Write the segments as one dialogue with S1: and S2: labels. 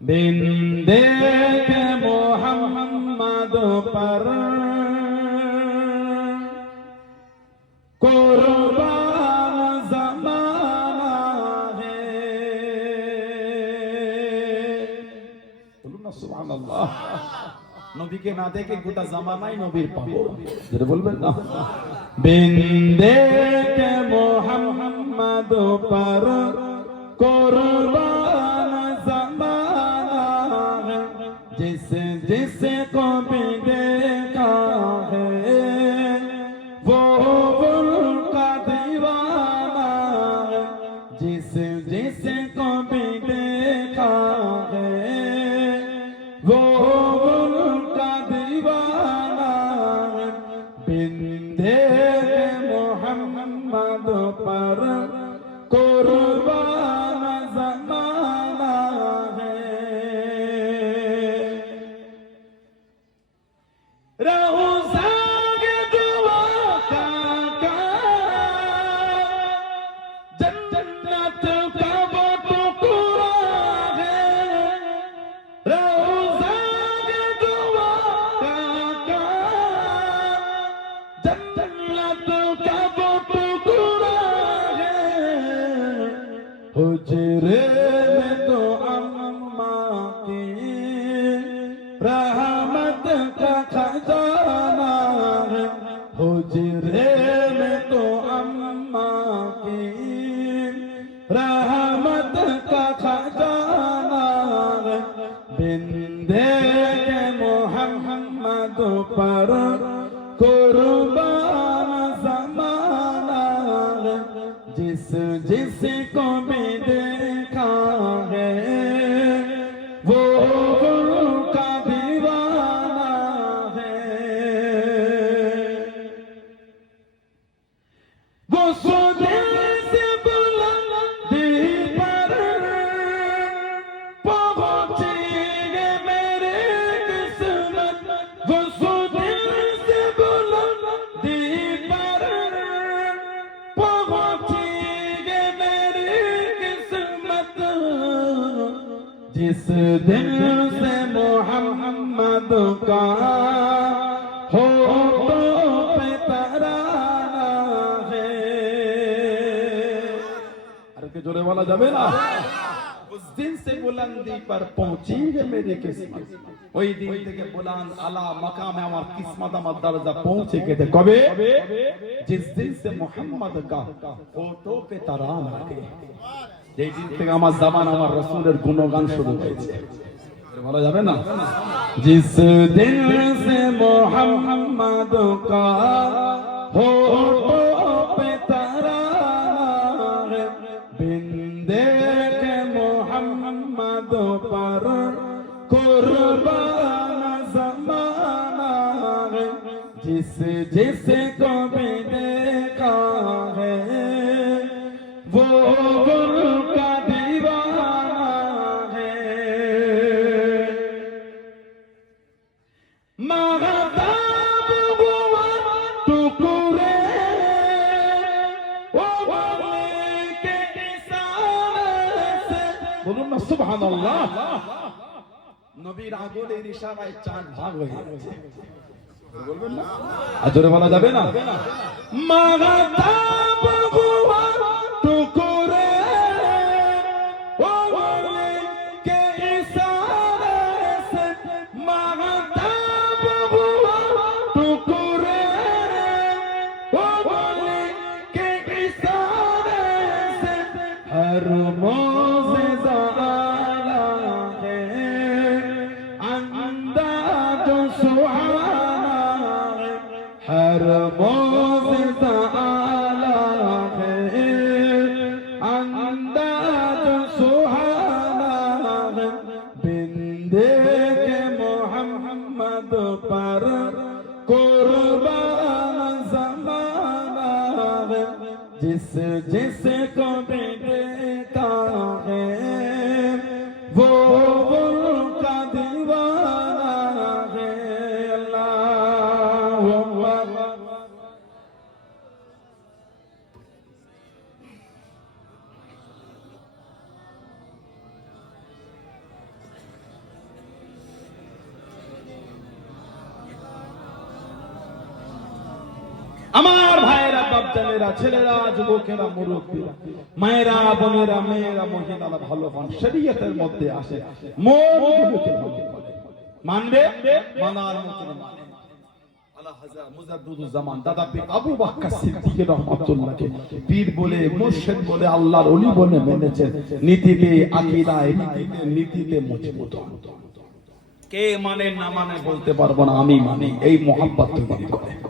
S1: बिंदे के मोहम्मद पर कुर्बान जमाना है বলুন না সুবহানাল্লাহ নবীকে না দেখে গোটা জামানাই নবীর পাবো যেটা বলবেন না বিন্দে কে মোহাম্মদ পর कुर्बान পিন্দে মোহাম্মদ পা बिंदे के मोहम्मद पर कुर्बान जमाना है जिस जिस को भी देखा है वो उनका दीवाना है वो स्वदेश जिस दिन से मोहम्मद का हो पे तराना है अरे के जोरे वाला जाबे ना उस दिन से बुलंदी पर पहुंची है मेरी किस्मत ওই দিন থেকে বুলান আলা মাকামে আমার কিসমত আমার দরজা পৌঁছে গেছে কবে जिस दिन से मोहम्मद का फोटो पे तराना है যেই দিন থেকে আমার জামান, আমার রসুলের গুণগান শুরু হয়েছে। বলা যাবে না? জিস দিন সে মোহাম্মদ কা হো পে তারা বিন্দে কে মোহাম্মদ পর কুরবান জামানা জিস জিস কো সুবহান আল্লাহ নবীর আগুনের ইশারায় চাঁদ ভাগ হয়ে গেছে। বলবেন না? আর জোরে বলা যাবে না? মাগাতা বাবুয়া টুকুরে ও বলে কে ইসারে সে মাগাতা বাবুয়া টুকুরে ও বলে কে ইসারে সে হর মন পার করবানা জামানা জিস জিস কবে
S2: আমার ভাইয়েরা বাপজানেরা ছেলেরা, যুবকেরা, মুরব্বীরা, মায়েরা, বোনেরা, মেয়েরা, মহিলারা, ভালো হন শরীয়তের মধ্যে আসে। মন করে। মানবে? মানার মতন মানে। আবু কে মানে না মানে বলতে পারব না, আমি মানি এই মোহাম্মত তৈরি করে।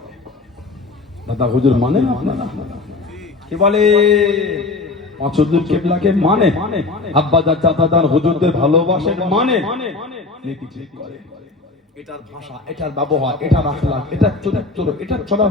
S2: দাদা হুজুর মানে? কি বলে? কেবলাকে মানে? আব্বাজার চাচাদার হুজুরদের ভালোবাসেন মানে? এটার ভাষা, এটার ব্যবহার, এটার আখলাক এটার চরিত্র এটার চলা